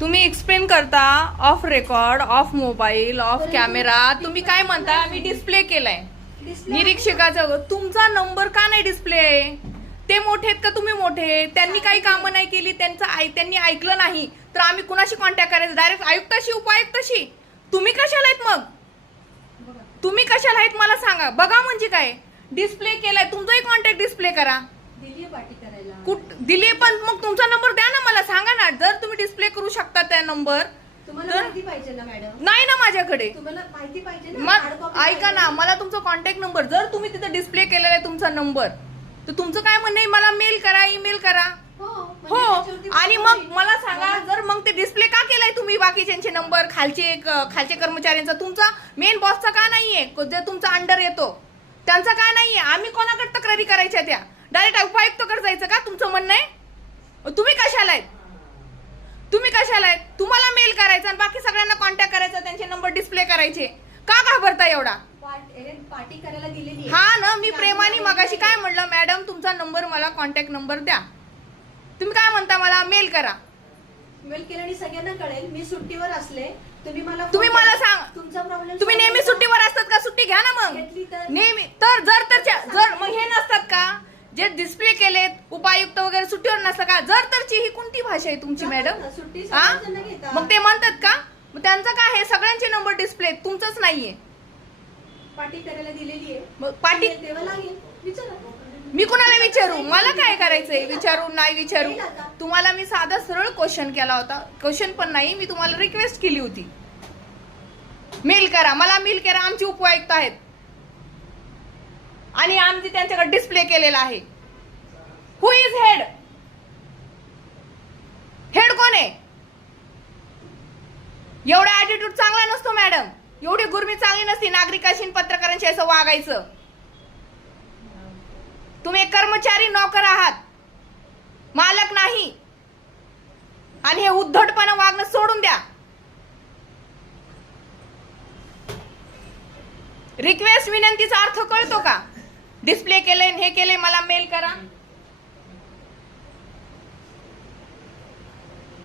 तुम्ही एक्सप्लेन करता off record off mobile off camera तुम्ही काय म्हणता? मी डिस्प्ले केलाय. निरीक्षकाचा तुमचा नंबर का नाही डिस्प्ले आहे ते मोठे आहेत का तुम्ही मोठे? त्यांनी काही कामं नाही केली त्यांचं ऐ- त्यांनी ऐकलं नाही तर आम्ही कुणाशी कॉन्टॅक्ट करायचं? डायरेक्ट आयुक्ताशी उपायुक्ताशी? तुम्ही कशाला आहेत मग? तुम्ही कशाला आहेत मला सांगा. बघा म्हणजे काय? डिस्प्ले केलाय. तुमचाही कॉन्टॅक्ट डिस्प्ले करा. दिले पण मग तुमचा नंबर द्या ना मला सांगा ना जर तुम्ही डिस्प्ले करू शकता त्या नंबर? तुम्हाला तर- माहिती पाहिजे ना मॅडम? नाही ना माझ्याकडे. तुम्हाला माहिती पाहिजे ना मग hard copy ऐका पाहिजे. ना मला तुमचा कॉन्टॅक्ट नंबर जर तुम्ही तिथे डिस्प्ले केलेला आहे तुमचा नंबर तर तुमचं काय म्हणणं आहे? मला मेल करा ईमेल करा. हो म्हणजे हो त्याच्यावरती आणि मग. मला सांगा जर मग ते डिस्प्ले का केलाय तुम्ही बाकीच्यांचे नंबर खालचे क- खालचे कर्मचाऱ्यांचा तुमचा मेन बॉसचा का नाहीये? को- जे तुमचा अंडर येतो त्यांचा काय नाहीये? आम्ही कोणाकडे तक्रारी करायच्या त्या? डायरेक्ट उपायुक्तकडे जायचं का तुमचं म्हणणं आहे तुम्ही कशाला आहेत तुम्ही कशाला आहेत तुम्हाला मेल करायचा आणि बाकी सगळ्यांना कॉन्टॅक्ट करायचा त्यांचे नंबर डिस्प्ले करायचे. का घाबरता एवढा? पार्ट- करायला दिलेली. हा ना मी प्रेमाने मगाशी काय म्हणलं मॅडम तुमचा नंबर मला कॉन्टॅक्ट नंबर द्या. तुम्ही काय म्हणता मला? मेल करा. मेल केलं आणि सगळ्यांना कळेल. मी सुट्टीवर असले तुम्ही मला तुम्ही मला. सांग- तुमचा प्रॉब्लेम तुम्ही नेहमी सुट्टीवर असतात का? सुट्टी घ्या ना मग? नेहमी तर जर तर जर मग हे डिस्प्ले उपायुक्त वगैरे सुट्टीवर नसतं का? जर तरची ही कोणती भाषा आहे तुमची मॅडम सुट्टी हा. मग ते म्हणतात का? मग त्यांचं काय आहे? सगळ्यांचे नंबर डिस्प्ले तुमचंच नाहीये. पार्टी करायला दिलेली आहे. मग पार्टी तेव्हा लागेल. विचारा. मी कुणाला विचारू? मला काय करायचंय? विचारू? नाही विचारू? तुम्हाला मी साधा सरळ क्वेश्चन केला होता. क्वेश्चन पण नाही. मी तुम्हाला रिक्वेस्ट केली होती. मेल करा. मला मेल करा. आमचे उपयुक्त आहेत. आणि आमचे त्यांच्याकडे डिस्प्ले केलेला आहे. हु इज हेड हेड कोण आहे? एवढा ऍटिट्यूड चांगला नसतो मॅडम एवढी गुरमी चांगली नसती नागरिकांशी पत्रकारांशी असं वागायचं. तुम्ही कर्मचारी नोकर आहात. मालक नाही. आणि हे उद्धटपणा वागणं सोडून द्या. रिक्वेस्ट विनंतीचा अर्थ कळतो का? डिस्प्ले केले हे केले मला मेल